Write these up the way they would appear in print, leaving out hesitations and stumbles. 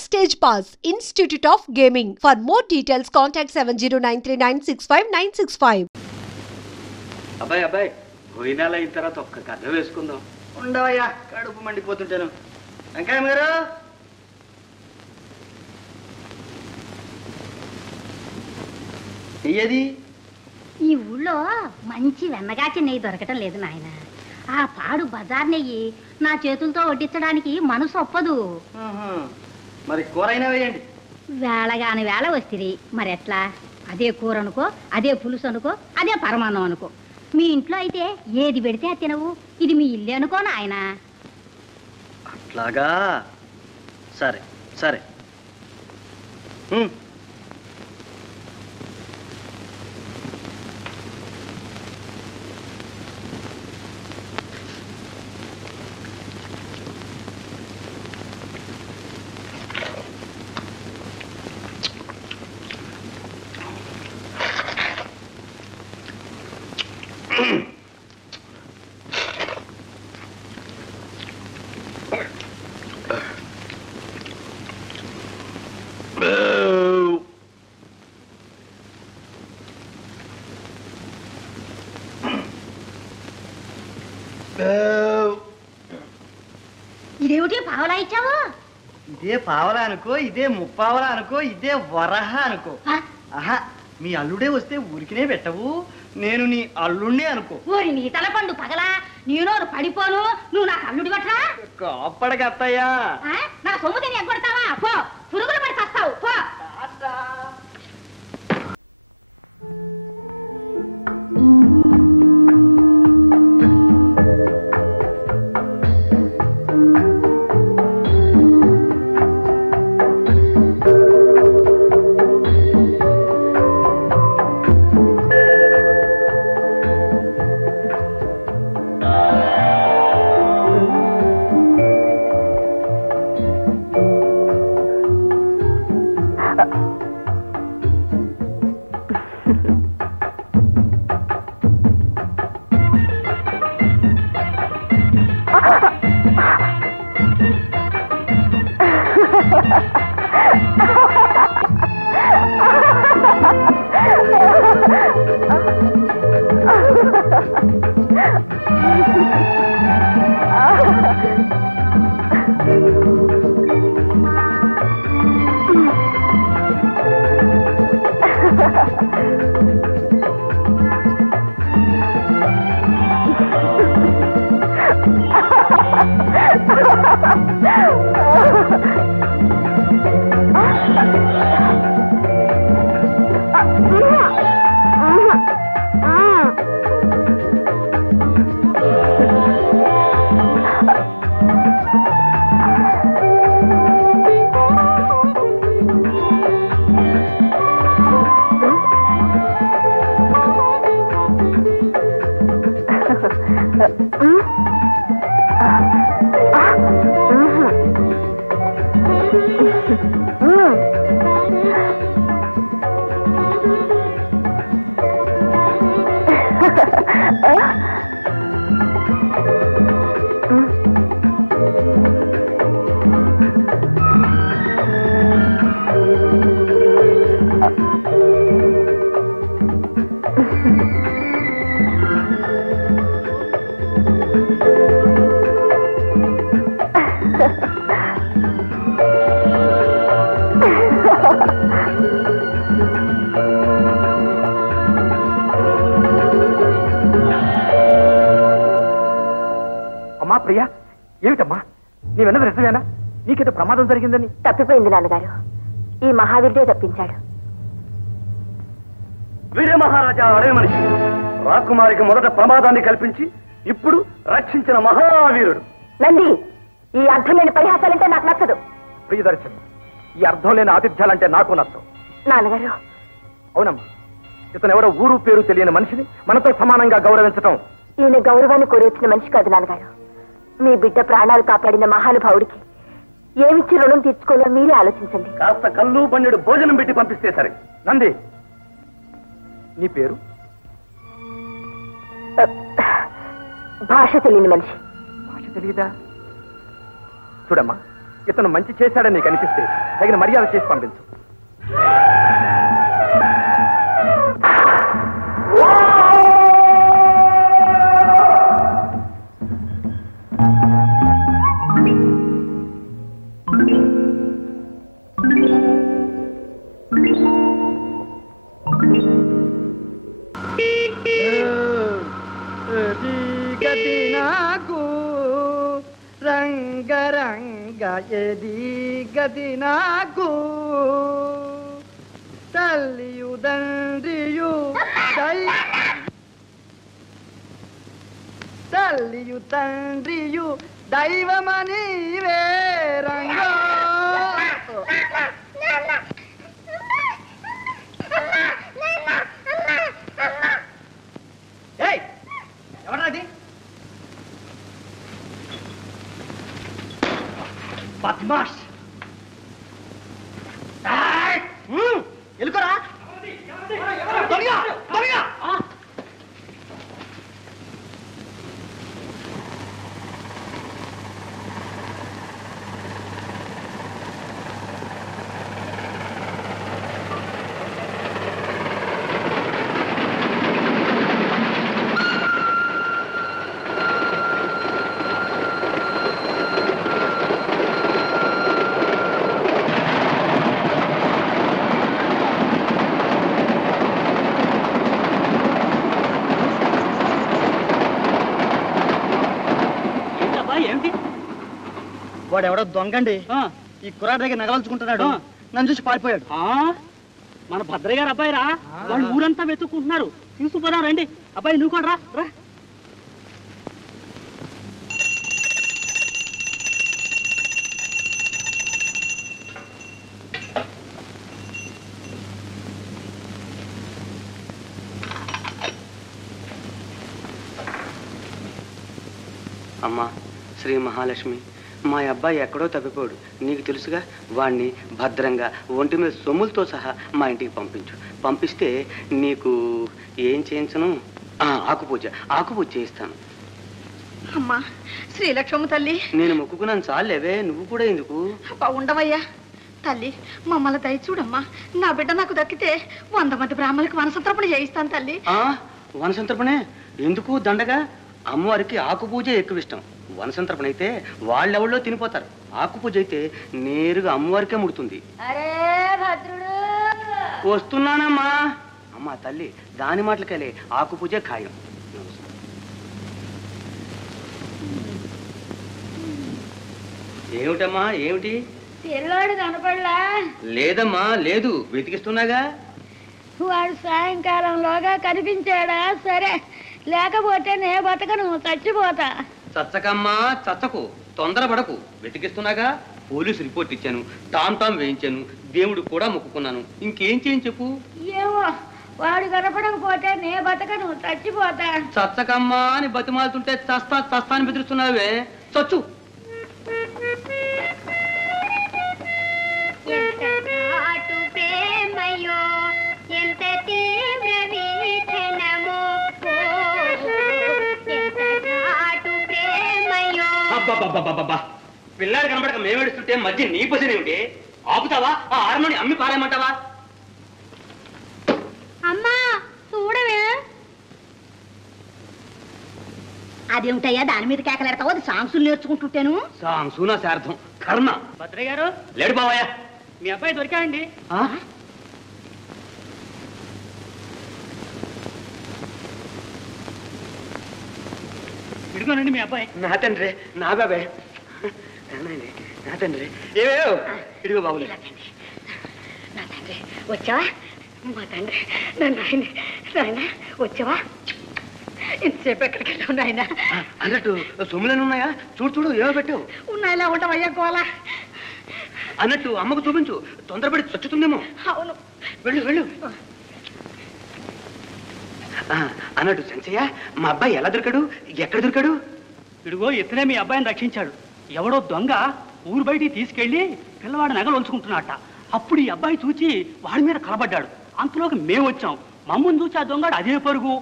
Backstage Pass, Institute of Gaming. For more details, contact 7093965965. అబ్బాయి అబ్బాయి భోజనాలు అయిన తర్వాత ఒక్క కథ వేసుకుందాం. ఉండవయ్యా, కడుపు మండిపోతుంటాను. వెంకయ్య గారు, ఏది ఈ ఊళ్ళో మంచి వెన్నగాచి నెయ్యి దొరకటం లేదు నాయన. ఆ పాడు బజార్ నెయ్యి నా చేతులతో వడ్డించడానికి మనసు ఒప్పదు. మరి కూర అయినా వేయండి. వేళగాని వేళ వస్తుంది మరి ఎట్లా? అదే కూర అనుకో, అదే పులుసు అనుకో, అదే పరమాన్నం అనుకో. మీ ఇంట్లో అయితే ఏది పెడితే అది తినవు. ఇది మీ ఇల్లు అనుకో నాయన. అట్లాగా, సరే సరే. ఇదేమిటి పావలా ఇచ్చావు? ఇదే పావలా అనుకో, ఇదే ముప్పావలా అనుకో, ఇదే వరహ అనుకో. ఆహా, మీ అల్లుడే వస్తే ఊరికినే పెట్టవు. నేను నీ అల్లుడిని అనుకో. ఓరి నీ తలపండు పగలా, నేను పడిపోను. నువ్వు నాకు అల్లుడి పట్రా. కాప్పడికి అత్తయ్యా. నా సొమ్ము తిని ఎగ్గొడతావా? పో, పురుగులు పడి చస్తావు. పో. ప్రియా, ఏమిటమ్మా నీ వెన్న నిజమేనా? నీకేదో ప్రమాదం జరిగిందని. తప్పిపోయింది నాన్నగారు. ఈ మహావీరుడే తప్పించాడు. వీరే మహారాజా అడే మనిషి. రాకుమారికి మొదట ప్రమాదాన్ని కల్పించి ఇప్పుడు రక్షించిన మహావీరుడు. నంది, ఈ అర్థం లేని పరిహాసాలంటే నాకు నచ్చదు. ప్రియదర్శనం, ఈ అర్థం లేని ఆతిథ్యాలంటే నాకు నచ్చదు. నాన్నగారు. అవునమ్మా, ఇతను ఎవరో ఊరు పేరు తెలియని మనిషిని మనతో సమానంగా గౌరవించటం. ఈయన గౌరవాన్ని కోరి వచ్చిన మనిషి కాదు నాన్నగారు. మీ బిడ్డ ప్రాణాలు కాపాడిన మహానుభావుడికి ఏమిచ్చి రుణం తీర్చుకోలో మీరే ఆలోచించండి. కాస్త కళ్ళు బండెడు భోజనం పెట్టి పంపిస్తే సరే. నంది, నీ పేరు? భాష తెలియని మనిషి. భాష తెలియదా? చూడమ్మా, ఇతను మంచి చేశాడని నీకు అనిపిస్తే తగిన మర్యాద చేసి పంపించు. గతి నాకు తల్లియు తండ్రియు దైవమని వేరంగో. ఎవరాది? బద్మాష్ ఎలుకోరా. వాడెవడో దొంగండి. ఈ కుర్రాడి దగ్గర నగవలుచుకుంటున్నాడు. నన్ను చూసి పారిపోయాడు. మన భద్రయ్య గారు అబ్బాయి రా. వాళ్ళు ఊరంతా వెతుక్కుంటున్నారు. తీసుకుపోదాం రండి. అబ్బాయి నువ్వు కూడా రా. అమ్మా శ్రీ మహాలక్ష్మి, మా అబ్బాయి ఎక్కడో తప్పిపోయాడు. నీకు తెలుసుగా. వాణ్ణి భద్రంగా ఒంటి మీద సొమ్ములతో సహా మా ఇంటికి పంపించు. పంపిస్తే నీకు ఏం చేయించను? ఆకుపూజ చేయిస్తాను. అమ్మా శ్రీలక్ష్మమ్మ తల్లి, నేను మొక్కుకున్నాను చాలేవే, నువ్వు కూడా ఎందుకు? ఉండవయ్యా తల్లి, మమ్మల్ని దయ చూడమ్మా. నా బిడ్డ నాకు దక్కితే 100 మంది బ్రాహ్మణులకు వనసంతర్పణ చేయిస్తాను తల్లి. వనసంతర్పణే ఎందుకు? దండగా అమ్మవారికి ఆకుపూజ ఎక్కువ ఇష్టం. వనసంతర్పణ అయితే వాళ్ళెవళ్ళో తినిపోతారు. ఆకుపూజ అయితే నేరుగా అమ్మవారికే ముడుతుంది. వస్తున్నానమ్మా. అమ్మా తల్లి, దాని మాటలకెళ్ళే ఆకుపూజ ఖాయం. ఏమిటమ్మా ఏమిటి? పిల్లోడు కనపడలా? లేదమ్మా లేదు, వెతికిస్తున్నాగా. వాడు సాయంకాలంలోగా కనిపించాడా? సరే, లేకపోతే నే బతకను, చచ్చిపోతా. చచ్చకమ్మా చచ్చకు, తొందరపడకు. వెతికిస్తున్నాగా. పోలీసు రిపోర్ట్ ఇచ్చాను, టామ్ వేయించాను, దేవుడు కూడా మొక్కుకున్నాను. ఇంకేం చేయని చెప్పు. ఏమో, వాడు కనపడకపోతే నే బతకను, చచ్చిపోతా. చచ్చకమ్మా అని బతిమాలుతుంటే చస్తా అని బెదిరిస్తున్నావే. చచ్చు. పిల్లాడు కనబడక మేమేడుస్తుంటే మధ్య నీ పొజిషన్ ఏమిటి? ఆపుతావా? ఆ ఆడమని అమ్మి పారేయమంటావా? అమ్మా చూడవే. అదేమిటయ్యా దాని మీద కేకలేడతావు? అది సాంగ్సులు నేర్చుకుంటుంటాను. సాంగ్సు నా శార్థం కర్మ. భద్రయ్య గారు లేడు బావయ్య. మీ అబ్బాయి దొరికాయండి. ఇడుకోనండి మీ అబ్బాయి. నా తండ్రి, నా బాబాయ్, నా తండ్రి. ఏమేవ్ ఇడుగో బాబులే. నా తండ్రి వచ్చావా? మా తండ్రి నాయన వచ్చావా? ఇంతసేపు ఎక్కడికి వెళ్ళావు నాయన? అన్నట్టు సొమ్ములను ఉన్నాయా? చూడు ఏమో పెట్టావు. ఉన్నాయిలా ఉంటావయ్యా గోలా. అన్నట్టు అమ్మకు చూపించు, తొందరపడి చచ్చుతుందేమో. అవును, వెళ్ళు. అన్నట్టు సంచయ్య, మా అబ్బాయి ఎలా దొరికాడు? ఎక్కడ దొరికాడు? ఇడుగో ఇతనే మీ అబ్బాయిని రక్షించాడు. ఎవడో దొంగ ఊరు బయటికి తీసుకెళ్లి పిల్లవాడు నగలు ఉంచుకుంటున్నట్ట. అప్పుడు ఈ అబ్బాయి చూచి వాడి మీద కలబడ్డాడు. అంతలోకి మేము వచ్చాం. మమ్మల్ని చూసి ఆ దొంగడు అదే పరుగు.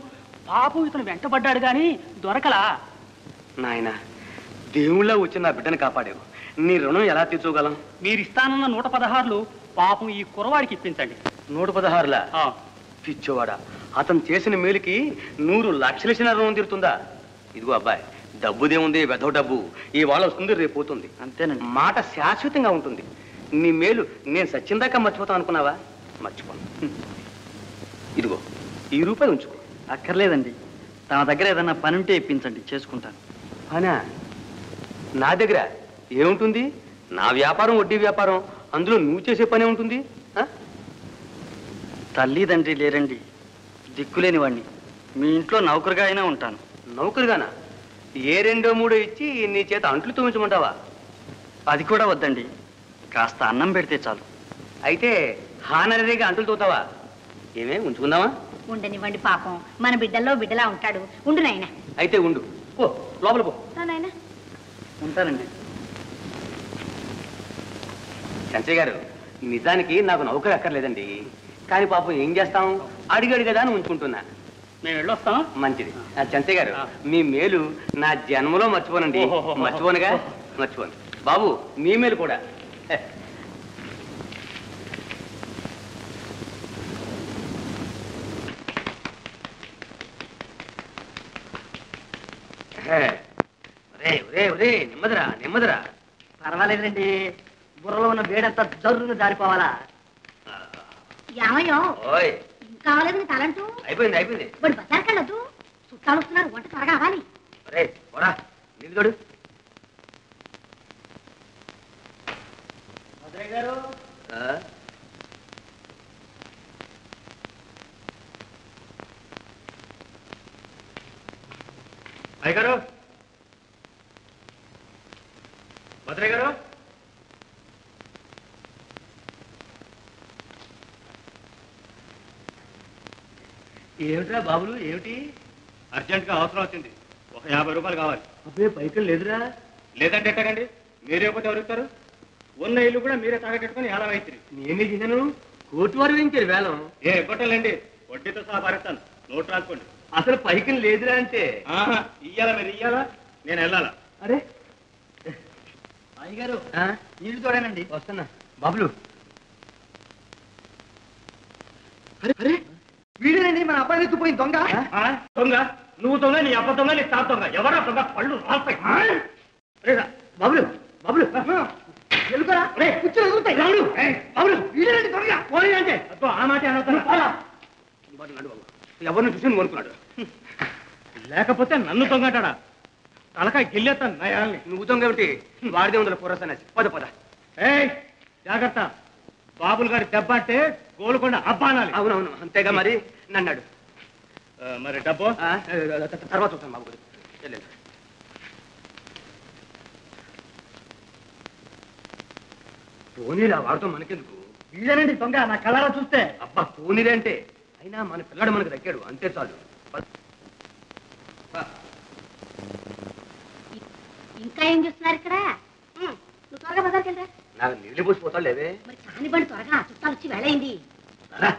పాపం ఇతను వెంటబడ్డాడు గాని దొరకలా. నాయన, దేవుళ్ళ వచ్చి నా బిడ్డను కాపాడావు. నీ రుణం ఎలా తీర్చుకోగలం? మీరు ఇస్తానన్న 116 పాపం ఈ కురవాడికి ఇప్పించండి. 116లా? పిచ్చోవాడా, అతను చేసిన మేలుకి 100 లక్షలు ఇచ్చిన రుణం తీరుతుందా? ఇదిగో అబ్బాయి, డబ్బుదేముంది, వెధవ డబ్బు ఇవాళ వస్తుంది, రేపు పోతుంది. అంతేనండి. మాట శాశ్వతంగా ఉంటుంది. నీ మేలు నేను సచ్చిందాకా మర్చిపోతాను అనుకున్నావా? మర్చిపోను. ఇదిగో ఈ రూపాయి ఉంచుకో. అక్కర్లేదండి, తన దగ్గర ఏదన్నా పని ఉంటే ఇప్పించండి, చేసుకుంటాను. అనా నా దగ్గర ఏముంటుంది? నా వ్యాపారం వడ్డీ వ్యాపారం, అందులో నువ్వు చేసే పనే ఉంటుంది. తల్లిదండ్రి లేరండి, దిక్కులేని వాడిని. మీ ఇంట్లో నౌకరుగా అయినా ఉంటాను. నౌకరుగానా? ఏ 2 3 ఇచ్చి నీ చేత అంట్లు తోమించమంటావా? అది కూడా వద్దండి, కాస్త అన్నం పెడితే చాలు. అయితే హానరీగా అంటులు తోతావా? ఏమే ఉంచుకుందామా? ఉండనివ్వండి, పాపం మన బిడ్డల్లో బిడ్డలా ఉంటాడు. ఉండు నాయన. అయితే ఉండు, పో లోపల పో. నాయన ఉంటానండి. చంచయ్య గారు, నిజానికి నాకు నౌకరు అక్కర్లేదండి. కానీ పాపం ఏం చేస్తాం, అడిగాడు కదా అని ఉంచుకుంటున్నా. మేము వెళ్ళొస్తాం. మంచిది. చంచయ్య గారు, మీ మేలు నా జన్మలో మర్చిపోనండి. మర్చిపోనుగా, మర్చిపోను. బాబు, మీ మేలు కూడా. నెమ్మదిరా నెమ్మదిరా. పర్వాలేదండి, బుర్రలో ఉన్న వేడంతా జరువును జారిపోవాలా? ఏమయ్యో, ఓయ్, కావాలేదు తలంటూ అయిపోయింది అయిపోయింది. ఇప్పుడు బజార్కి వెళ్ళొద్దు, చుట్టాలు వస్తున్నారు, వంట త్వరగా అవ్వాలి. ఒరే పోరా, నిలుగడు. గారు, అయ్యగారు, భద్రయ్య గారు, ఏమిట్రా బాబులు, ఏమిటి? అర్జెంట్గా అవసరం వచ్చింది. ఒక 50 రూపాయలు కావాలి. అబ్బే పైకలు లేదురా. లేదంటే ఎట్టకండి, మీరే పోతే ఎవరు ఇస్తారు? ఉన్న ఇల్లు కూడా మీరే తాగట్టుకుని ఎలా అవుతుంది? నేనే చేశాను, కోర్టు వారు వేయించారు వేలం. ఏ ఇవ్వటండి, వడ్డీతో సహా భరిస్తాను. నోటు రాసుకోండి. అసలు పైకలు లేదురా అంటే. ఇయ్యాలా, మీరు ఇయ్యాలా, నేను వెళ్ళాలా? అరే అయ్యగారు, ఆ? నీళ్లు తోడానండి. వస్తున్నా బాబులు. అరే అరే, వీడేనండి మన అబ్బాయి ఎత్తుపోయింది దొంగ. దొంగ? నువ్వు దొంగ, నీ అబ్బ దొంగ, నీ తాత దొంగ. ఎవరా దొంగ? పళ్ళు రాస్తాయి. బాబులు బాబులు, ఎలుకరా కూర్చొని ఎదుగుతాయి. బాబులు వీడేనండి దొంగ. పోనీ అంటే అబ్బో, ఆ మాట అనవుతాను. ఎవరిని చూసి నువ్వు అనుకున్నాడు? లేకపోతే నన్ను దొంగటాడా? తలకాయ గిల్లేస్తాను నయాల్ని. నువ్వు దొంగ ఏమిటి? వాడిదే ఉందల పురసనేసి. పద పద. ఏయ్ జాగ్రత్త, బాబులు గారి దెబ్బ అంటే గోలుకొండ అబ్బా అనాలి. అవునవును, అంతేగా మరి. నన్నాడు. మరి డబ్బు తర్వాత చూస్తాను బాబు. వెళ్ళండి. పోనీరా, వాడితో మనకెందుకు? వీడేనండి దొంగ, నా కళ్ళారా చూస్తే. అబ్బా పోనీరే అంటే, అయినా మన పిల్లాడు మనకు దక్కాడు, అంతే చాలు. ఇంకా ఏం చూస్తున్నారు ఇక్కడ? నువ్వు త్వరగా బజార్కి వెళ్ళరా. నాకు నీళ్ళు పోసిపోతాడు లేవే. మరి చాని బండి త్వరగా, చుట్టాలు వచ్చి వేళయింది. రా.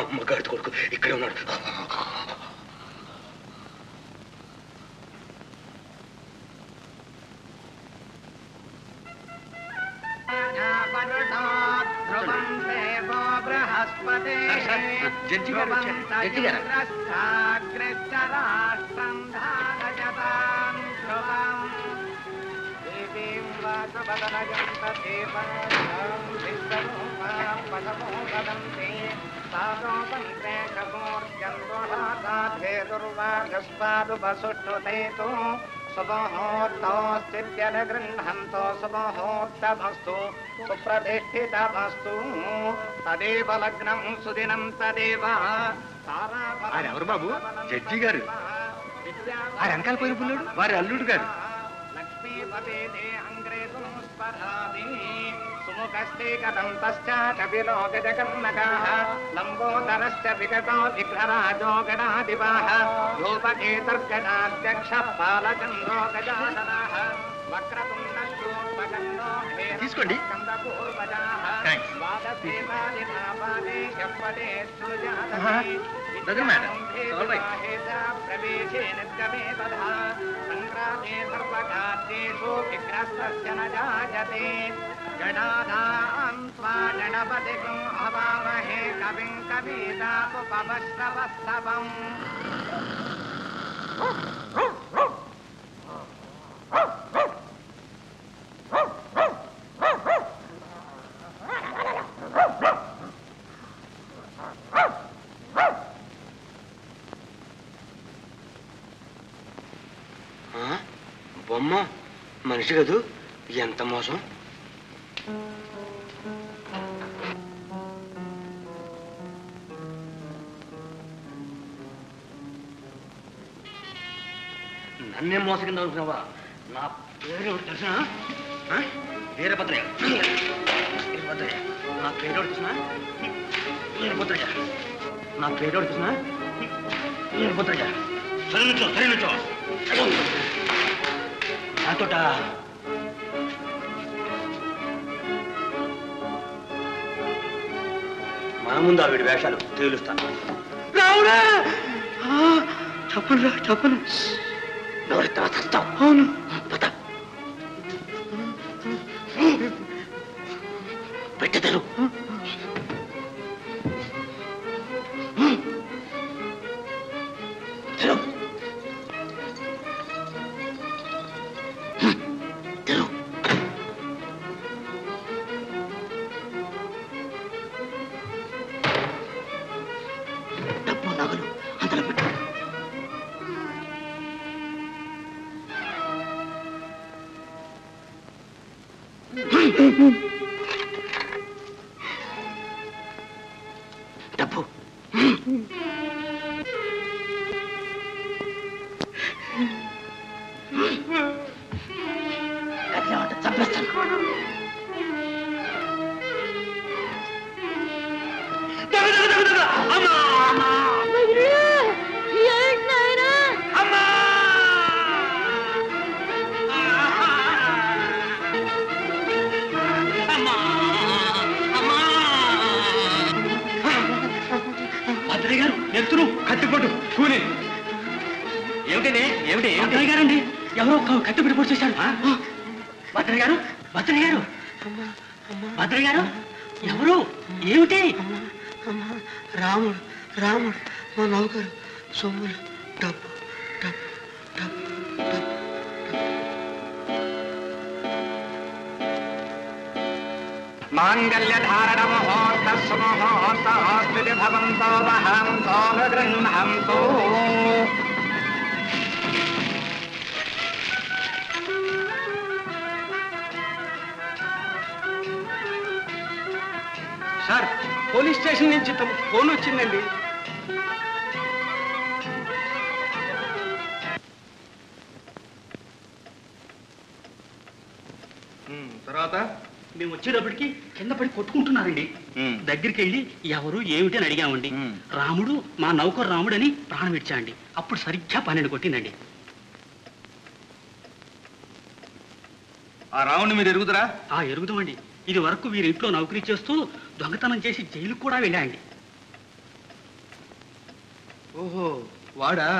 అమ్మగారి కొడుకు ఇక్కడే ఉన్నాడు. జడ్జి గారు వచ్చారు. జడ్జి గారు. గృహంతో శుభముహూర్తమస్తు సుప్రతిష్ఠితమస్తు తదేవ లగ్నం సుదినం తదేవ. ఎవరు బాబు? జడ్జి గారు. వారి అంకాల పోయిన పుల్లుడు వారి అల్లుడు గారు. లక్ష్మీపతే అంగ్రేతుం స్పరాది सुमुखस्ते कदन्तश्च कपिलो गजकर्णकाः लम्बोदरश्च विगतो विघ्नराजो गणाधिपाः धूपकेतर्गणाध्यक्षः पालचन्द्रो गजाननः वक्रतुण्डशूर्पकर्णो తీసుకోండి. Doesn't matter. It's all right. प्रवेशे निर्गमे तथा संग्रामे सर्वकार्येषु विघ्नस्तस्य न जायते गणानां त्वा गणपतिं हवामहे कविं कवीनामुपमश्रवस्तवम् బొమ్మ మనిషి కదూ, ఎంత మోసం. నన్నేం మోసం కింద అనుకున్నావా? నా పేరు తెలిసిన వీరభద్రయ్య. వీరభద్రయ్య నా పేరు తెలిసిన వీరభద్రయ్య. నా పేరు తెలిసిన వీరభద్రయ్య. సరే నుంచో, సరే నుంచో. నాతోట మన ముందు ఆవిడ వేషాలు తేలుస్తాను. రావురా, చెప్పను, చెప్పను. ఎవరితో వస్తావు? అవును, పద. పెట్టెదరు. డబ్బు చంపేస్తాను. భద్రయ్య గారు ఎత్తును కత్తిపట్టు కూని. ఏమిటండి? ఏమిటి? భద్రయ్య గారండి, ఎవరో కత్తిపెట్టి పొడి చేశాడు. భద్రయ్య గారు, భద్రయ్య గారు, భద్రయ్య గారు, ఎవరు? ఏమిటి? రాముడు, రాముడు మా నౌకరు సొమ్ములు, డబ్బు, డబ్బు, డబ్బు, డబ్బు. मांगल्यधारण मुहूर्तस्मुहूर्तस्थिति भवन्तो वहन्तो गृह्णन्तु సార్, పోలీస్ స్టేషన్ నుంచి తమకు ఫోన్ వచ్చిందండి. తర్వాత మేము వచ్చేటప్పటికి కింద పడి కొట్టుకుంటున్నారండి. దగ్గరికి వెళ్ళి ఎవరు ఏమిటి అని అడిగామండి. రాముడు, మా నౌకరు రాముడు అని ప్రాణం ఇచ్చాండి. అప్పుడు సరిగ్గా 12 కొట్టిందండి. ఆ రావుని మీరు ఎరుగుదరా? ఎరుగుదామండి. ఇది వరకు వీరింట్లో నౌకరీ చేస్తూ దొంగతనం చేసి జైలుకు కూడా వెళ్ళాండి. ఓహో, వాడా?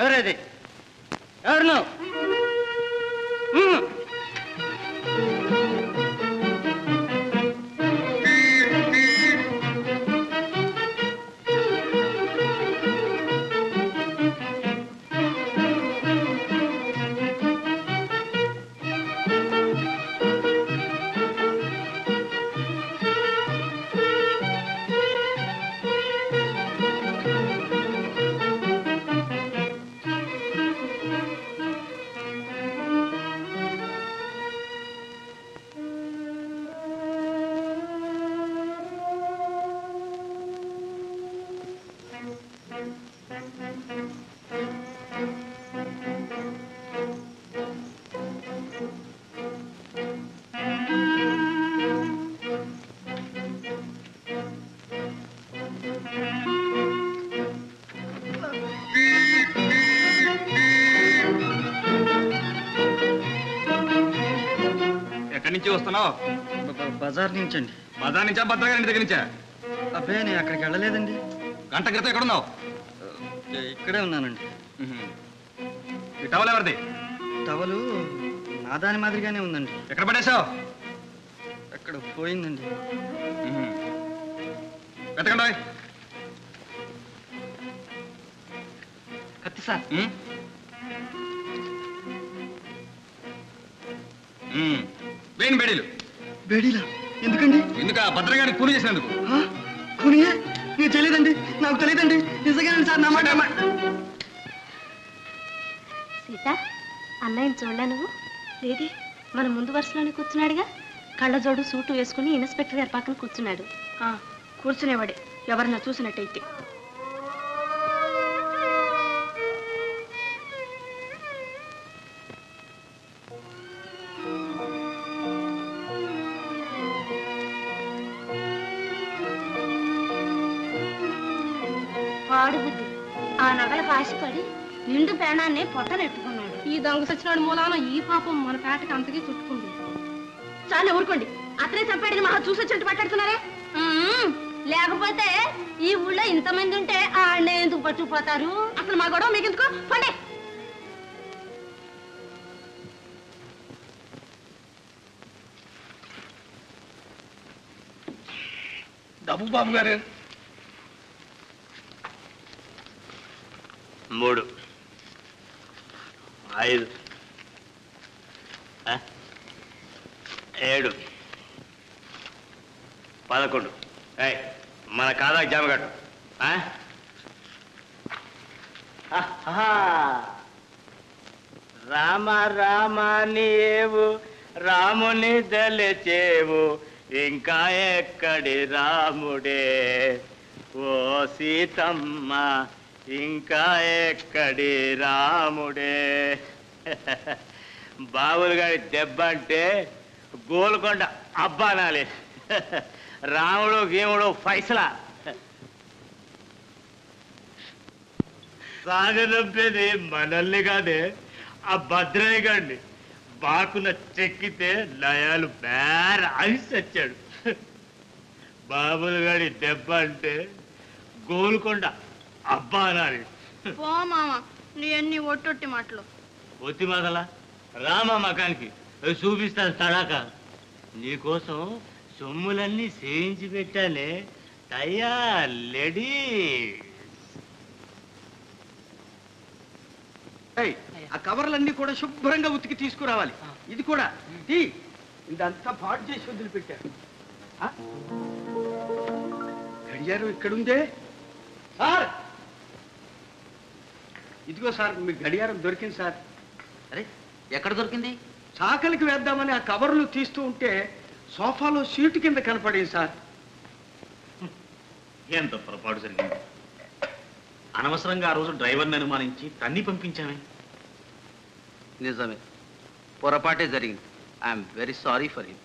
ఎవరేది? ఎవరు నువ్వు? వస్తున్నావు? బజార్ నుంచి అండి. బజార్ నుంచా భద్రగారి దగ్గర నుంచా? అబ్బే నేను అక్కడికి వెళ్ళలేదండి. గంట క్రితం ఎక్కడున్నావు? ఇక్కడే ఉన్నానండి. ఈ టవల్ ఎవరిది? టవలు నా దాని మాదిరిగానే ఉందండి. ఎక్కడ పడేసావు? ఎక్కడ పోయిందండి. వెతకండి. కత్తి సార్. వేయండి బేడీలు. బేడీలా? ఎందుకండి? ఎందుక భద్రగాడికి కూలి చేసినందుకు. కూలియే? నీకు తెలియదండి, నాకు తెలియదండి. నిజంగానండి సార్, నా మాట. సీత, అన్నయ్యని చూడలే నువ్వు? లేది, మన ముందు వరుసలోనే కూర్చున్నాడుగా. కళ్ళజోడు సూటు వేసుకుని ఇన్స్పెక్టర్ గారి పక్కన కూర్చున్నాడు. కూర్చునేవాడే, ఎవరన్నా చూసినట్టయితే. పాడు బుద్ధి, ఆ నగలకు ఆశపడి నిండు ప్రాణాన్ని పొట్టనెట్టుకున్నాడు. ఈ దొంగ సచ్చినాడు మూలాన ఈ పాపం మన పేటకి అంతకీ చుట్టుకుంది. చాలా ఊరుకోండి, అతనే చంపాడని మహా చూసొచ్చినట్టు మాట్లాడుతున్నారే. లేకపోతే ఈ ఊళ్ళో ఇంతమంది ఉంటే ఆ అన్నయ్య ఎందుకు పట్టుకుపోతారు? అసలు మా గొడవ మీకు ఎందుకో పండే. డబ్బు బాబు గారు. 3 5 7 11. మన కాదా జామ కట్టు. రామ రామ నీవు రాముని దలచేవు, ఇంకా ఎక్కడి రాముడే ఓ సీతమ్మ, ఇంకా ఎక్కడి రాముడే. బాబులు గారి దెబ్బ అంటే గోల్కొండ అబ్బానాలి. రాముడు గీముడు ఫైసలా. సాగనంపేది మనల్ని కాదే, ఆ భద్రయ్య గారిని. బాకున చెక్కితే లయాలు బేర ఐస్ వచ్చాడు. బాబులు గారి దెబ్బ అంటే గోల్కొండ అబ్బా అనాలి. పో మామ, నీ అన్ని ఒట్టొట్టి మాటలు. ఒత్తి మాటలా? రామా మకానికి చూపిస్తాను తడాక. నీకోసం సొమ్ములన్నీ చేయించి పెట్టానే. తయార్ లేడీ. ఆ కవర్లన్నీ కూడా శుభ్రంగా ఉతికి తీసుకురావాలి. ఇది కూడా ఇదంతా పాడు చేసి వదిలిపెట్టారు. గడియారం ఇక్కడుందే సార్. ఇదిగో సార్, మీ గడియారం దొరికింది సార్. అరే, ఎక్కడ దొరికింది? చాకలికి వేద్దామని ఆ కవర్లు తీస్తూ ఉంటే సోఫాలో సీటు కింద కనపడింది సార్. ఎంత పొరపాటు జరిగింది. అనవసరంగా ఆ రోజు డ్రైవర్ని అనుమానించి తన్ని పంపించామే. నిజమే, పొరపాటే జరిగింది. I'm very sorry for him.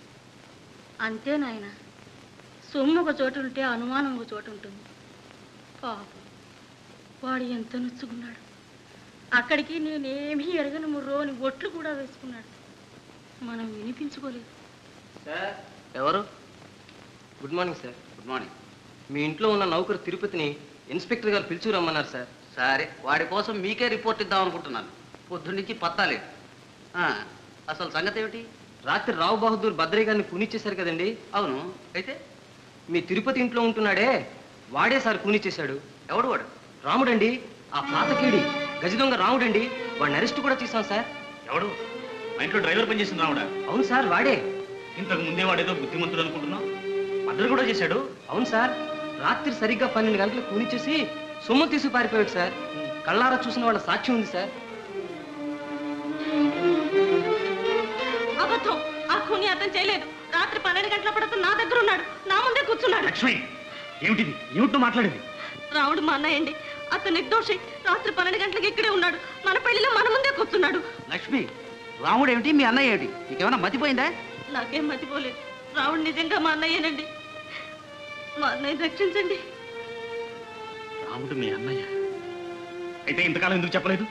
అంతే నాయన, సొమ్ము ఒక చోటు ఉంటే అనుమానం ఒక చోటు ఉంటుంది. పాపం, వాడు ఎంత నొచ్చుకున్నాడు. అక్కడికి నేనేమీ ఎరగని ముర్రోని ఒట్లు కూడా వేసుకున్నాడు. మనం వినిపించుకోలేదు. సార్, ఎవరు? Good morning sir. Good morning. మీ ఇంట్లో ఉన్న నౌకరు తిరుపతిని ఇన్స్పెక్టర్ గారు పిలిచి రమ్మన్నారు సార్. సరే, వాడి కోసం మీకే రిపోర్ట్ ఇద్దాం అనుకుంటున్నాను. పొద్దు నుంచి పత్తాలేదు. అసలు సంగతి ఏమిటి? రాత్రి రావు బహదూర్ భద్రయ్య గారిని కూనిచ్చేశారు కదండి? అవును. అయితే మీ తిరుపతి ఇంట్లో ఉంటున్నాడే, వాడే సార్ కూనిచ్చేశాడు. ఎవడు వాడు? రాముడండి, ఆ పాతకీడి గజదొంగ రాముడండి. వాడిని అరెస్ట్ కూడా చేశాం సార్. ఎవడు? మా ఇంట్లో డ్రైవర్ పనిచేసిన రాముడా? అవును సార్, వాడే. ఇంతకు ముందే వాడేదో బుద్ధిమంతుడు అనుకుంటున్నావు. మర్డర్ కూడా చేశాడు? అవును సార్, రాత్రి సరిగ్గా 12 గంటలకు కూనిచ్చేసి సొమ్ము తీసి పారిపోయాడు సార్. కళ్ళారా చూసిన వాళ్ళ సాక్ష్యం ఉంది సార్. అబద్ధం, ఆ ఖూని అతను చేయలేదు. రాత్రి 12 గంటల అతను నా దగ్గర ఉన్నాడు, నా ముందే కూర్చున్నాడు. లక్ష్మి, ఏమిటిది? ఏమిటో మాట్లాడేది? రాముడు మా అన్నయ్యండి, అతను నిర్దోషి. రాత్రి 12 గంటలకు ఇక్కడే ఉన్నాడు, మన పెళ్లిలో మన ముందే కూర్చున్నాడు. లక్ష్మి, రాముడు ఏమిటి, మీ అన్నయ్య ఏమిటి? నీకేమైనా మతిపోయిందా? నాకేం మతిపోలేదు. రాముడు నిజంగా మా అన్నయ్యేనండి. మా అన్నయ్య రక్షించండి. రాముడు మీ అన్నయ్య అయితే ఇంతకాలం ఎందుకు చెప్పలేదు?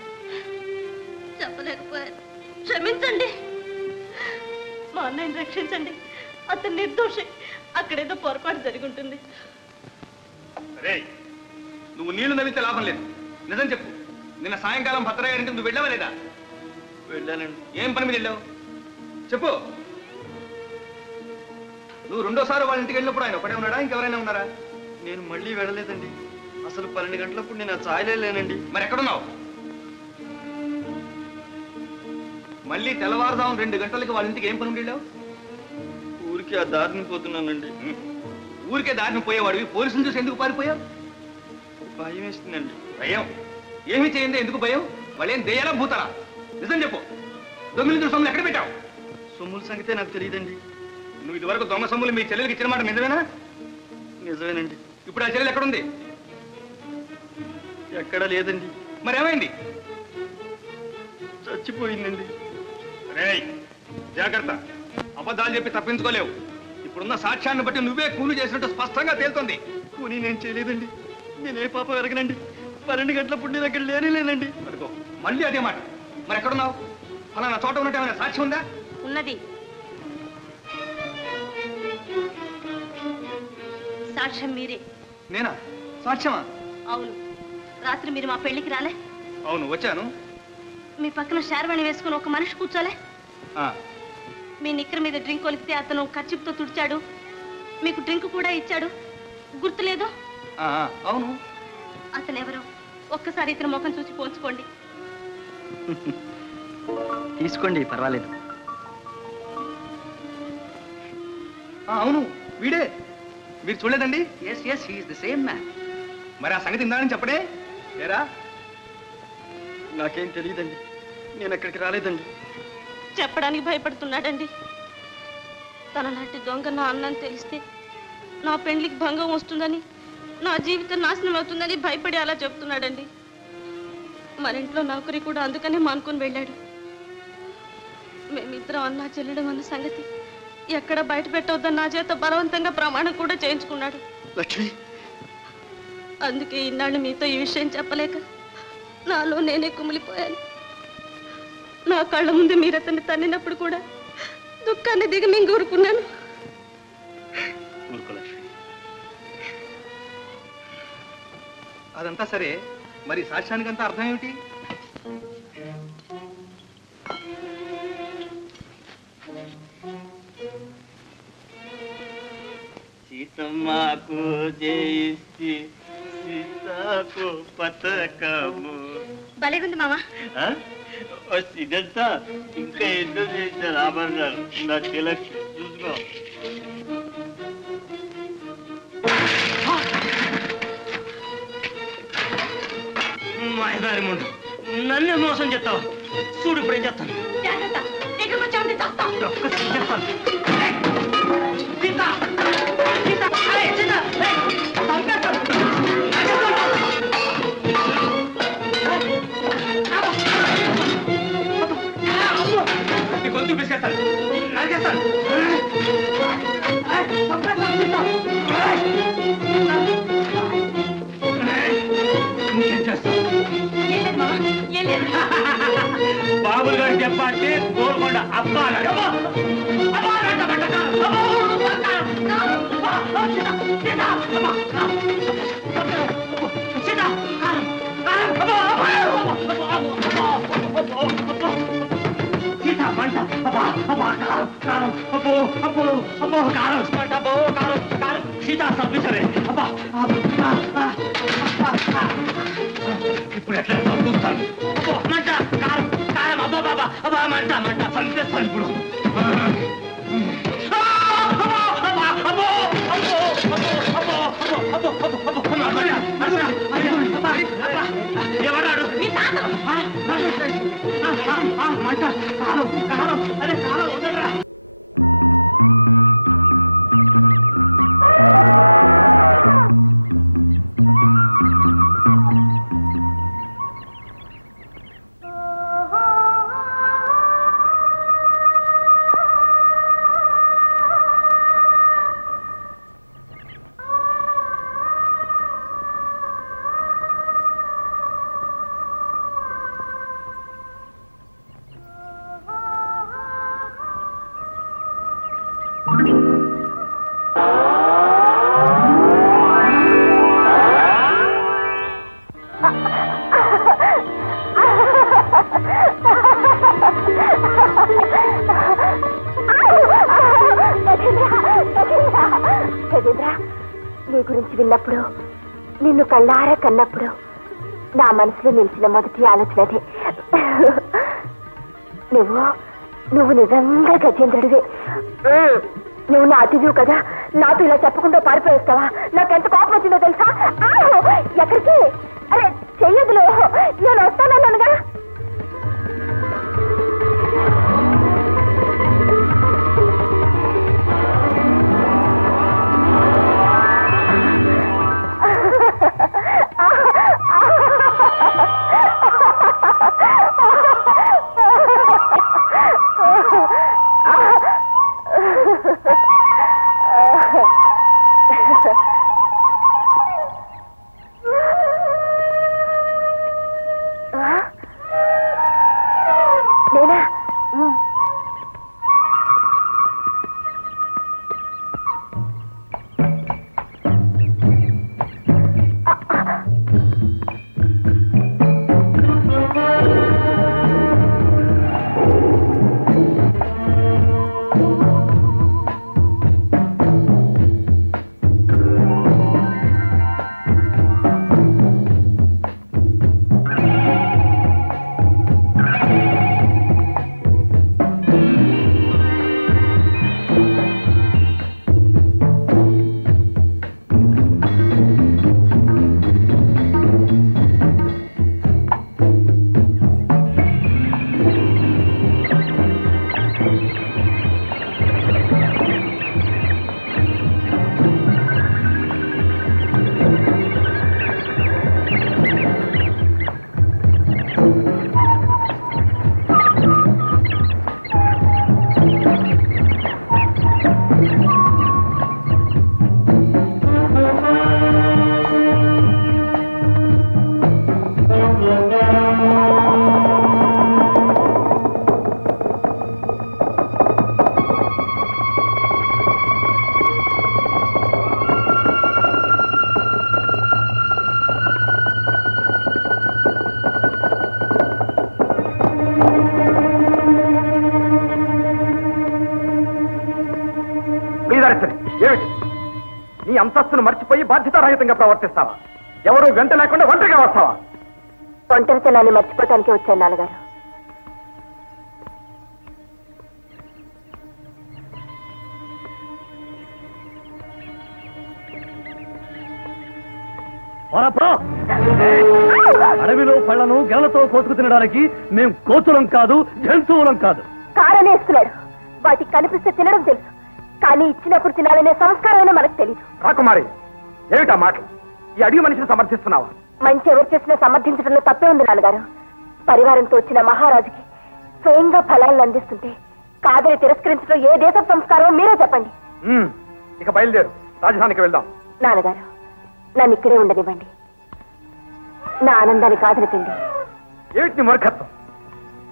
చెప్పలేకపోయాను, క్షమించండి. మా అన్నయ్యని రక్షించండి. అతను నిర్దోషి. అక్కడేదో పొరపాటు జరిగి ఉంటుంది. రే, నువ్వు నీళ్లు నవ్వితే లాభం లేదు. నిజం చెప్పు, నిన్న సాయంకాలం భద్రయ్య గారింటికి నువ్వు వెళ్ళావా లేదా? వెళ్ళానండి. ఏం పని మీద వెళ్ళావు చెప్పు. నువ్వు రెండోసారి వాళ్ళ ఇంటికి వెళ్ళినప్పుడు ఆయన ఒకటే ఉన్నాడా, ఇంకెవరైనా ఉన్నారా? నేను మళ్ళీ వెళ్ళలేదండి. అసలు 12 గంటలప్పుడు నేను ఆ ఛాయలే లేనండి. మరి ఎక్కడున్నావు? మళ్ళీ తెల్లవారుదాం 2 గంటలకి వాళ్ళ ఇంటికి ఏం పని ఉండి వెళ్ళావు? ఊరికి ఆ దారిని పోతున్నానండి. ఊరికే దారిని పోయేవాడివి పోలీసులు చూసి ఎందుకు పారిపోయావు? భయం వేస్తుందండి. భయం? ఏమి చేయండి, ఎందుకు భయం? వాళ్ళేం దెయ్యాలా భూతాలా? నిజం చెప్పు, దొంగలు సొమ్ములు ఎక్కడ పెట్టావు? సొమ్ముల సంగతే నాకు తెలియదండి. నువ్వు ఇదివరకు దొంగ సొమ్ములు మీ చెల్లెలకి ఇచ్చిన మాట నిజమేనా? నిజమేనండి. ఇప్పుడు ఆ చెల్లెలు ఎక్కడుంది? ఎక్కడా లేదండి. మరి ఏమైంది? చచ్చిపోయిందండి. రేయ్, జాగ్రత్త, అబద్ధాలు చెప్పి తప్పించుకోలేవు. ఇప్పుడున్న సాక్ష్యాన్ని బట్టి నువ్వే కూలి చేసినట్టు స్పష్టంగా తేలుతోంది. కూని నేను చేయలేదండి. నేనే పాపం ఎరగనండి. 12 గంటలప్పుడు నేను అక్కడ లేనండి. అదిగో మళ్ళీ అదే మాట. మరి ఎక్కడున్నావు? ఫలానా చోట ఉన్నట్టు ఏమైనా సాక్ష్యం ఉందా? ఉన్నది. సాక్ష్యం మీరే. నేనా? సాక్ష్యమా? అవును. రాత్రి మీరు మా పెళ్లికి రాలే? అవును, వచ్చాను. మీ పక్కన షార్వాణి వేసుకుని ఒక మనిషి కూర్చోలే? ఆ, మీ నిక్కర మీద డ్రింక్ ఒలికితే అతను కర్చిప్తో తుడిచాడు, మీకు డ్రింక్ కూడా ఇచ్చాడు, గుర్తులేదు? అవును. అతను ఎవరు? ఒక్కసారి ఇతను ముఖం చూసి పోల్చుకోండి. తీసుకోండి, పర్వాలేదు. అవును, వీడే. మీరు చూడలేదండి? Yes yes, he is the same man. మరి ఆ సంగతి ఇందాని చెప్పడే ఏరా? నాకేం తెలియదండి. నేను అక్కడికి రాలేదండి. చెప్పడానికి భయపడుతున్నాడండి. తనలాంటి దొంగ నా అన్నని తెలిస్తే నా పెండ్లికి భంగం వస్తుందని, నా జీవితం నాశనం అవుతుందని భయపడి అలా చెప్తున్నాడండి. మన ఇంట్లో నౌకరి కూడా అందుకనే మానుకొని వెళ్ళాడు. మేమిద్దరం అన్నా చెల్లెడం అన్న సంగతి ఎక్కడ బయట పెట్టవద్దని నా చేత బలవంతంగా ప్రమాణం కూడా చేయించుకున్నాడు. లక్ష్మి, అందుకే ఇన్నాళ్ళు మీతో ఈ విషయం చెప్పలేక నాలో నేనే కుమిలిపోయాను. నా కళ్ళ ముందు మీరు అతన్ని తన్నినప్పుడు కూడా దుఃఖాన్ని దిగమింగూరుకున్నాను. అదంతా సరే, మరి సాక్ష్యానికంతా అర్థం ఏమిటి? సీతమ్మకు జయిస్తే సీతకు పతకము. భలేగుంది మామ. ఇదంతా ఇంకా ఎందుకు చేశారు ఆభరణాలు? నా తిలక్ చూసుకో. మాయదారి ముందు నన్నే మోసం చేస్తావా? చూడు ఇప్పుడు ఏం చేస్తాను. గొంతు పిసికేస్తాను, నరికేస్తాను. బాబులు గారు చెప్పంటే గోల్కొండ అబ్బాలు సీతా సంపించలే. ఇప్పుడు ఎట్లా చూస్తాను. మంట కారం కారం. అబ్బా బాబా, అబ్బా మంట మంట సంపేస్తాను ఇప్పుడు. ఎవడాడు? మంట కారం కారం. అరే కారం వదలరా. గజేంద్ర, నీ గురించి విన్నప్పుడు, నిన్ను కళ్ళారా కన్నప్పుడు నా మనసులో నిలిచిన మొదటి ఆలోచన అదే. నువ్వు నిజంగా గజేంద్రుడివే. నువ్వు నా అతిథివు కదా, నాతో ఇలా చెప్పకుండా పారిపోయేస్తావా? నాకెంత కోపం వచ్చిందో తెలుసా? ఎక్కడికి? అరే చెయ్యదులు, నేను వస్తానన్నానుగా. నీ అంతస్తును మర్చిపోయి బాధ్యతారహితంగా ప్రవర్తిస్తావా? ఎవరు వెంట లేకుండా ఒంటరిగా వస్తావా? ఒంటరితనాన్ని మర్చిపోవటానికి వచ్చాను నాన్నగారు. అడవిలో పళ్లను గెలలతో కోసుకు తినడానికి మేం కోతులం కాదు, జంతువులం కాదు. కారనేస్తున్నాడు. వాటికి కనిపిస్తే తినడం తెలుసు, కానీ ఇచ్చినప్పుడు తినాలనే సంస్కారమైనా మనకు తెలియదు. రాకుమారి, ఏమిటా మాటలు? ఈ అడిగి మనిషిని సమర్థిస్తున్నావా? మంచి ఎవరు చేసినా సమర్థించడంలో తప్పే ఉంది నాన్నగారు. పరివారంతో వచ్చిన మహారాజుకి స్వయంగా ఫలాలను అందిస్తుంటే కాదని తిరస్కరించడం ఏ దేశ సంస్కారం మీరే చెప్పండి. ఇక బయలుదేరు, రాజధానికి వెళ్దాం. నాన్నగారు, నన్ను ఇక్కడే ఉండనివ్వండి. నా ఆనందాన్ని కాదనకండి. ఏమిటి మూర్ఖత్వం?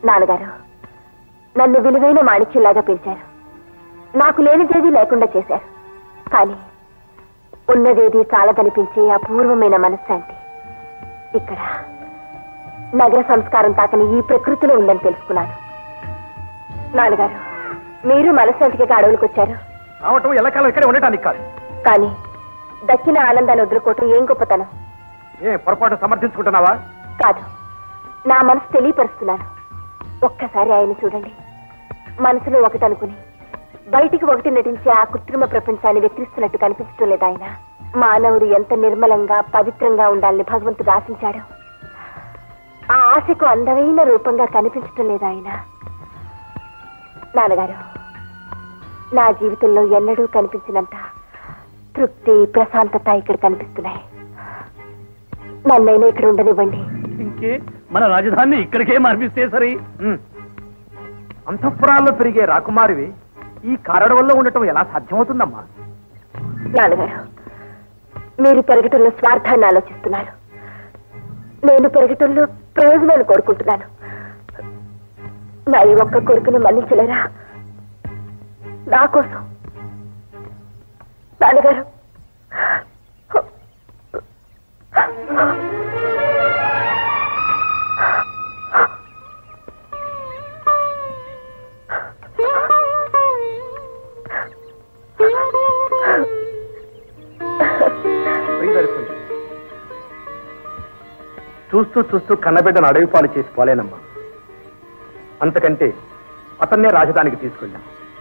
నాన్నగారు, నన్ను విలువైన మాణిక్యంలాగా పెంచారు. నాకు లేనిదేది లేకుండా చేశారు. కానీ ఉన్నదేది చాలదనిపించే అపూర్వమైన మనశ్శాంతి ఇక్కడ నగర సంస్కారం తాకని ఈ ప్రకృతిలో ఉందని తెలుసుకున్నాను. నాన్నగారు, మీరు మనశ్శాంతికి అడవులకు వచ్చారు. రావటం ఎల్లకాలం ఇక్కడే ఉండటానికి కాదు. కానీ దక్కిన ఆనందాన్ని వదులుకోవటం ఏం గొప్పతనం? పొరపాటు సమర్థించుకుంటున్నావా? కాదు, నా మనసు తెలియపరుస్తున్నాను. ఒక్కసారి ఆయన చూడండి. మనసులో ఒకటి అనుకుని బయటికి ఒకటి నటించే ఆ కృత్రిమ ప్రపంచాన్ని వెక్కిరిస్తున్నట్టు కనిపించడం లేదా ఆయన? మానవుడు ఎంత నిర్మలంగా పవిత్రంగా ఉండాలని భగవంతుడు ఆశించాడు. ఆ ఆశకు అందమైన రూపంగా కనిపించడం లేదా ఆయన? నాన్నగారు, నా జీవితంలో ఎన్నడూ కనిపించినంత తృప్తి, ప్రశాంతత ఇక్కడ కనిపిస్తున్నాయి. నన్నైనా ఇక్కడ ఉండనివ్వండి. ఇంకే మన రాజధానిని ఇక్కడికే మార్పిస్తే సరి. అంతఃపురాల్లో పెరిగే రాకుమారివి ఈ కారడవల్లో ఉండటం ఎలా సాధ్యమవుతుందమ్మా? నాన్నగారు, మీరు పెరగటంలో స్వార్థాన్ని ఆలోచిస్తున్నారు. నేను పెరగటంలో ప్రయోజనాలు కోరుకుంటున్నాను. నా ఈ ఒక్క కొడుకును మన్నించలేరా? నా కోసం నాన్నగారు. ప్రియదర్శిని, చూస్తూ చూస్తూ కన్నబిడ్డను అడవి పాలు చేసి పోలేనమ్మా. అంతకంటే అతన్నే రాజధానికి తీసుకెళ్ళాం.